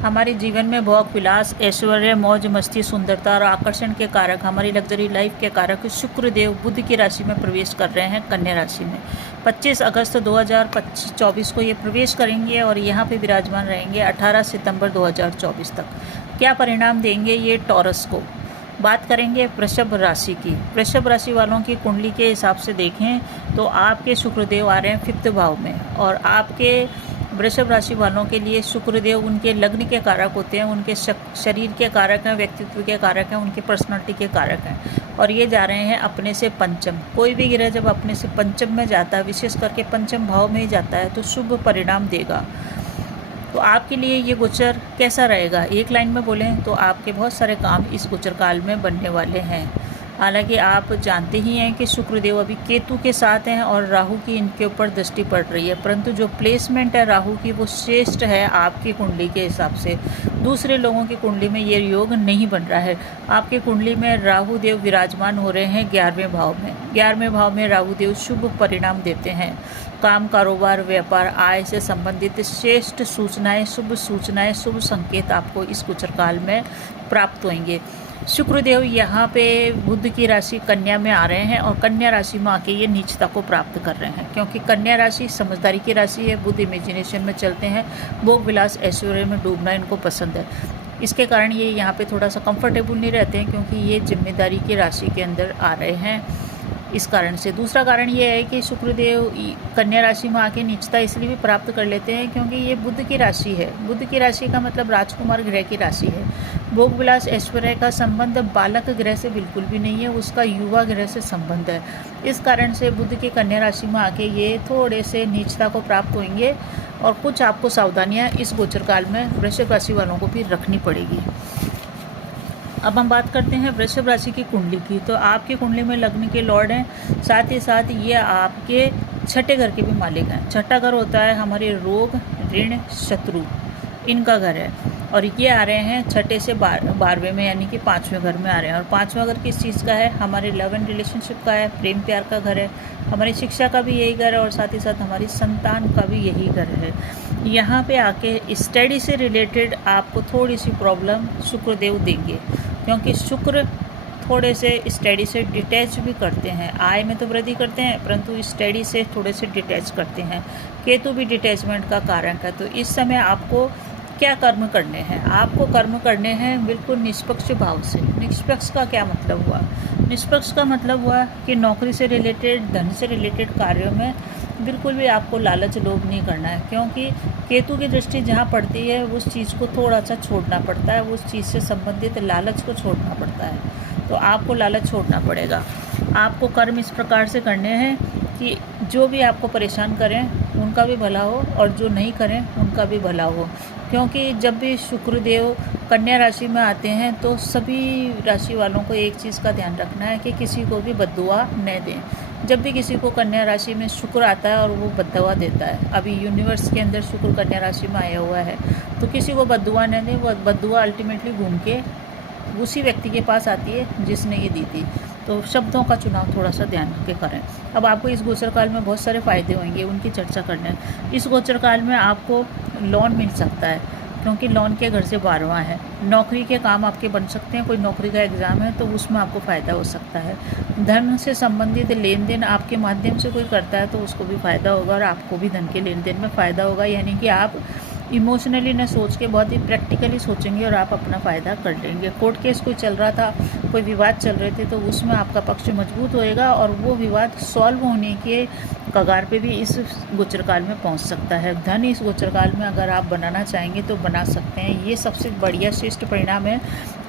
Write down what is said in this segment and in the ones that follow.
हमारे जीवन में भोग विलास, ऐश्वर्य, मौज मस्ती, सुंदरता और आकर्षण के कारक, हमारी लग्जरी लाइफ के कारक शुक्र देव बुध की राशि में प्रवेश कर रहे हैं, कन्या राशि में। 25 अगस्त 2024 को ये प्रवेश करेंगे और यहाँ पे विराजमान रहेंगे 18 सितंबर 2024 तक। क्या परिणाम देंगे ये टॉरस को? बात करेंगे वृषभ राशि की। वृषभ राशि वालों की कुंडली के हिसाब से देखें तो आपके शुक्रदेव आ रहे हैं 5th भाव में, और आपके वृषभ राशि वालों के लिए शुक्रदेव उनके लग्न के कारक होते हैं, उनके शरीर के कारक हैं, व्यक्तित्व के कारक हैं, उनकी पर्सनालिटी के कारक हैं, और ये जा रहे हैं अपने से पंचम। कोई भी ग्रह जब अपने से पंचम में जाता है, विशेष करके पंचम भाव में ही जाता है, तो शुभ परिणाम देगा। तो आपके लिए ये गोचर कैसा रहेगा? एक लाइन में बोलें तो आपके बहुत सारे काम इस गोचर काल में बनने वाले हैं। हालांकि आप जानते ही हैं कि शुक्रदेव अभी केतु के साथ हैं और राहु की इनके ऊपर दृष्टि पड़ रही है, परंतु जो प्लेसमेंट है राहु की वो श्रेष्ठ है आपकी कुंडली के हिसाब से। दूसरे लोगों की कुंडली में ये योग नहीं बन रहा है। आपकी कुंडली में राहु देव विराजमान हो रहे हैं 11वें भाव में। 11वें भाव में राहु देव शुभ परिणाम देते हैं। काम, कारोबार, व्यापार, आय से संबंधित श्रेष्ठ सूचनाएं, शुभ संकेत आपको इस गोचर काल में प्राप्त होंगे। शुक्रदेव यहाँ पे बुध की राशि कन्या में आ रहे हैं और कन्या राशि में आके ये नीचता को प्राप्त कर रहे हैं, क्योंकि कन्या राशि समझदारी की राशि है। बुध इमेजिनेशन में चलते हैं, भोग विलास ऐश्वर्य में डूबना इनको पसंद है। इसके कारण ये यहाँ पे थोड़ा सा कंफर्टेबल नहीं रहते हैं, क्योंकि ये जिम्मेदारी की राशि के अंदर आ रहे हैं। इस कारण से दूसरा कारण ये है कि शुक्रदेव कन्या राशि में आके नीचता इसलिए भी प्राप्त कर लेते हैं क्योंकि ये बुध की राशि है। बुध की राशि का मतलब राजकुमार ग्रह की राशि है। भोग विलास ऐश्वर्य का संबंध बालक ग्रह से बिल्कुल भी नहीं है, उसका युवा ग्रह से संबंध है। इस कारण से बुध की कन्या राशि में आके ये थोड़े से नीचता को प्राप्त होंगे, और कुछ आपको सावधानियाँ इस गोचर काल में वृषभ राशि वालों को भी रखनी पड़ेगी। अब हम बात करते हैं वृषभ राशि की कुंडली की। तो आपकी कुंडली में लग्न के लॉर्ड हैं, साथ ही साथ ये आपके छठे घर के भी मालिक हैं। छठा घर होता है हमारे रोग, ऋण, शत्रु, इनका घर है, और ये आ रहे हैं छठे से 12वें में, यानी कि 5वें घर में आ रहे हैं। और 5वां घर किस चीज़ का है? हमारे लव एंड रिलेशनशिप का है, प्रेम प्यार का घर है, हमारी शिक्षा का भी यही घर है, और साथ ही साथ हमारी संतान का भी यही घर है। यहाँ पे आके स्टडी से रिलेटेड आपको थोड़ी सी प्रॉब्लम शुक्रदेव देंगे, क्योंकि शुक्र थोड़े से स्टडी से डिटैच भी करते हैं। आय में तो वृद्धि करते हैं, परंतु स्टडी से थोड़े से डिटैच करते हैं। केतु भी डिटैचमेंट का कारक है। तो इस समय आपको क्या कर्म करने हैं? आपको कर्म करने हैं बिल्कुल निष्पक्ष भाव से। निष्पक्ष का क्या मतलब हुआ? निष्पक्ष का मतलब हुआ कि नौकरी से रिलेटेड, धन से रिलेटेड कार्यों में बिल्कुल भी आपको लालच लोभ नहीं करना है, क्योंकि केतु की दृष्टि जहाँ पड़ती है उस चीज़ को थोड़ा सा छोड़ना पड़ता है, उस चीज़ से संबंधित लालच को छोड़ना पड़ता है। तो आपको लालच छोड़ना पड़ेगा। आपको कर्म इस प्रकार से करने हैं कि जो भी आपको परेशान करें उनका भी भला हो, और जो नहीं करें उनका भी भला हो। क्योंकि जब भी शुक्रदेव कन्या राशि में आते हैं तो सभी राशि वालों को एक चीज़ का ध्यान रखना है कि किसी को भी बद्दुआ न दें। जब भी किसी को कन्या राशि में शुक्र आता है और वो बद्दुआ देता है, अभी यूनिवर्स के अंदर शुक्र कन्या राशि में आया हुआ है, तो किसी को बद्दुआ न दें। वो बद्दुआ अल्टीमेटली घूम के उसी व्यक्ति के पास आती है जिसने ये दी थी। तो शब्दों का चुनाव थोड़ा सा ध्यान के करें। अब आपको इस गोचर काल में बहुत सारे फ़ायदे होंगे, उनकी चर्चा करना है। इस गोचर काल में आपको लोन मिल सकता है, क्योंकि लोन के घर से 12वां है। नौकरी के काम आपके बन सकते हैं, कोई नौकरी का एग्ज़ाम है तो उसमें आपको फ़ायदा हो सकता है। धन से संबंधित लेन देन आपके माध्यम से कोई करता है तो उसको भी फ़ायदा होगा, और आपको भी धन के लेन देन में फ़ायदा होगा। यानी कि आप इमोशनली न सोच के बहुत ही प्रैक्टिकली सोचेंगे और आप अपना फ़ायदा कर लेंगे। कोर्ट केस कोई चल रहा था, कोई विवाद चल रहे थे, तो उसमें आपका पक्ष मजबूत होएगा और वो विवाद सॉल्व होने के कगार पे भी इस गोचर काल में पहुंच सकता है। धन इस गोचर काल में अगर आप बनाना चाहेंगे तो बना सकते हैं। ये सबसे बढ़िया श्रेष्ठ परिणाम है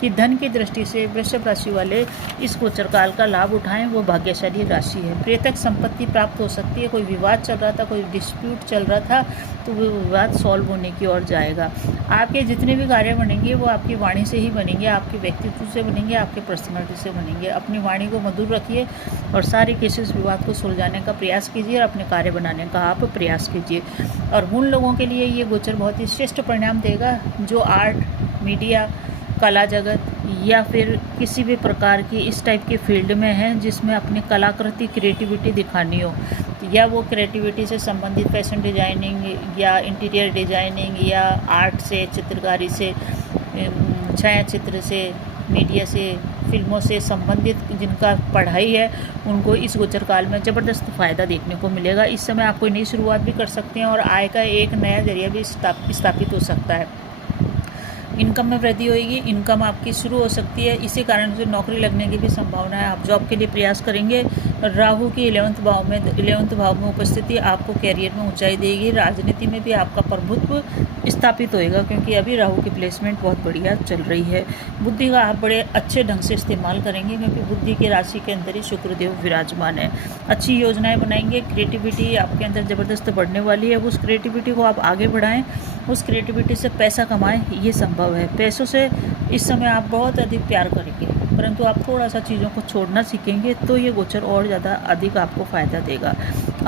कि धन की दृष्टि से वृषभ राशि वाले इस गोचर काल का लाभ उठाएं, वो भाग्यशाली राशि है। प्रेतक संपत्ति प्राप्त हो सकती है। कोई विवाद चल रहा था, कोई डिस्प्यूट चल रहा था, तो वो विवाद सॉल्व होने की ओर जाएगा। आपके जितने भी कार्य बनेंगे वो आपकी वाणी से ही बनेंगे, आपके व्यक्तित्व से बनेंगे, आपके पर्सनैलिटी से बनेंगे। अपनी वाणी को मधुर रखिए और सारे केसेस विवाद को सुलझाने का प्रयास कीजिए और अपने कार्य बनाने का आप प्रयास कीजिए। और उन लोगों के लिए ये गोचर बहुत ही श्रेष्ठ परिणाम देगा जो आर्ट, मीडिया, कला जगत या फिर किसी भी प्रकार की इस टाइप की फील्ड में हैं जिसमें अपनी कलाकृति, क्रिएटिविटी दिखानी हो। या वो क्रिएटिविटी से संबंधित फैशन डिजाइनिंग या इंटीरियर डिजाइनिंग या आर्ट से, चित्रकारी से, छायाचित्र से, मीडिया से, फिल्मों से संबंधित जिनका पढ़ाई है, उनको इस गोचर काल में ज़बरदस्त फ़ायदा देखने को मिलेगा। इस समय आप कोई नई शुरुआत भी कर सकते हैं और आय का एक नया जरिया भी स्थापित हो सकता है। इनकम में वृद्धि होगी, इनकम आपकी शुरू हो सकती है। इसी कारण से नौकरी लगने की भी संभावना है। आप जॉब के लिए प्रयास करेंगे। राहु की 11th भाव में उपस्थिति आपको कैरियर में ऊंचाई देगी। राजनीति में भी आपका प्रभुत्व स्थापित होएगा, क्योंकि अभी राहु की प्लेसमेंट बहुत बढ़िया चल रही है। बुद्धि का आप बड़े अच्छे ढंग से इस्तेमाल करेंगे, क्योंकि बुद्धि की राशि के अंदर ही शुक्रदेव विराजमान है। अच्छी योजनाएं बनाएंगे। क्रिएटिविटी आपके अंदर ज़बरदस्त बढ़ने वाली है। उस क्रिएटिविटी को आप आगे बढ़ाएं, उस क्रिएटिविटी से पैसा कमाएं, ये संभव है। पैसों से इस समय आप बहुत अधिक प्यार करेंगे, परंतु आप थोड़ा सा चीज़ों को छोड़ना सीखेंगे तो ये गोचर और ज़्यादा अधिक आपको फ़ायदा देगा।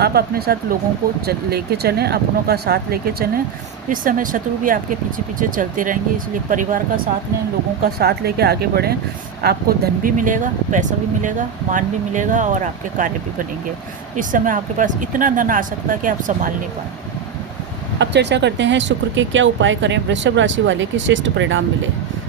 आप अपने साथ लोगों को लेके चलें, अपनों का साथ लेके चलें। इस समय शत्रु भी आपके पीछे पीछे चलते रहेंगे, इसलिए परिवार का साथ लें, लोगों का साथ लेके आगे बढ़ें। आपको धन भी मिलेगा, पैसा भी मिलेगा, मान भी मिलेगा और आपके कार्य भी बनेंगे। इस समय आपके पास इतना धन आ सकता है कि आप संभाल नहीं पाएँ। अब चर्चा करते हैं शुक्र के क्या उपाय करें वृषभ राशि वाले की श्रेष्ठ परिणाम मिले।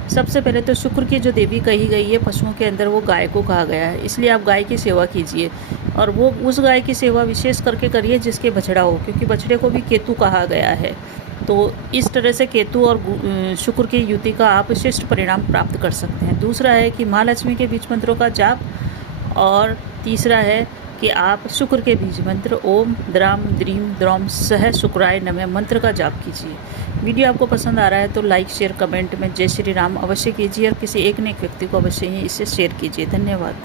सबसे पहले तो शुक्र की जो देवी कही गई है पशुओं के अंदर, वो गाय को कहा गया है, इसलिए आप गाय की सेवा कीजिए। और वो उस गाय की सेवा विशेष करके करिए जिसके बछड़ा हो, क्योंकि बछड़े को भी केतु कहा गया है। तो इस तरह से केतु और शुक्र की युति का आप श्रेष्ठ परिणाम प्राप्त कर सकते हैं। दूसरा है कि महालक्ष्मी के बीज मंत्रों का जाप, और तीसरा है कि आप शुक्र के बीज मंत्र ओम द्राम द्रीम द्रौम सह शुक्राय नमः मंत्र का जाप कीजिए। वीडियो आपको पसंद आ रहा है तो लाइक शेयर कमेंट में जय श्री राम अवश्य कीजिए, और किसी एक न एक व्यक्ति को अवश्य ही इसे शेयर कीजिए। धन्यवाद।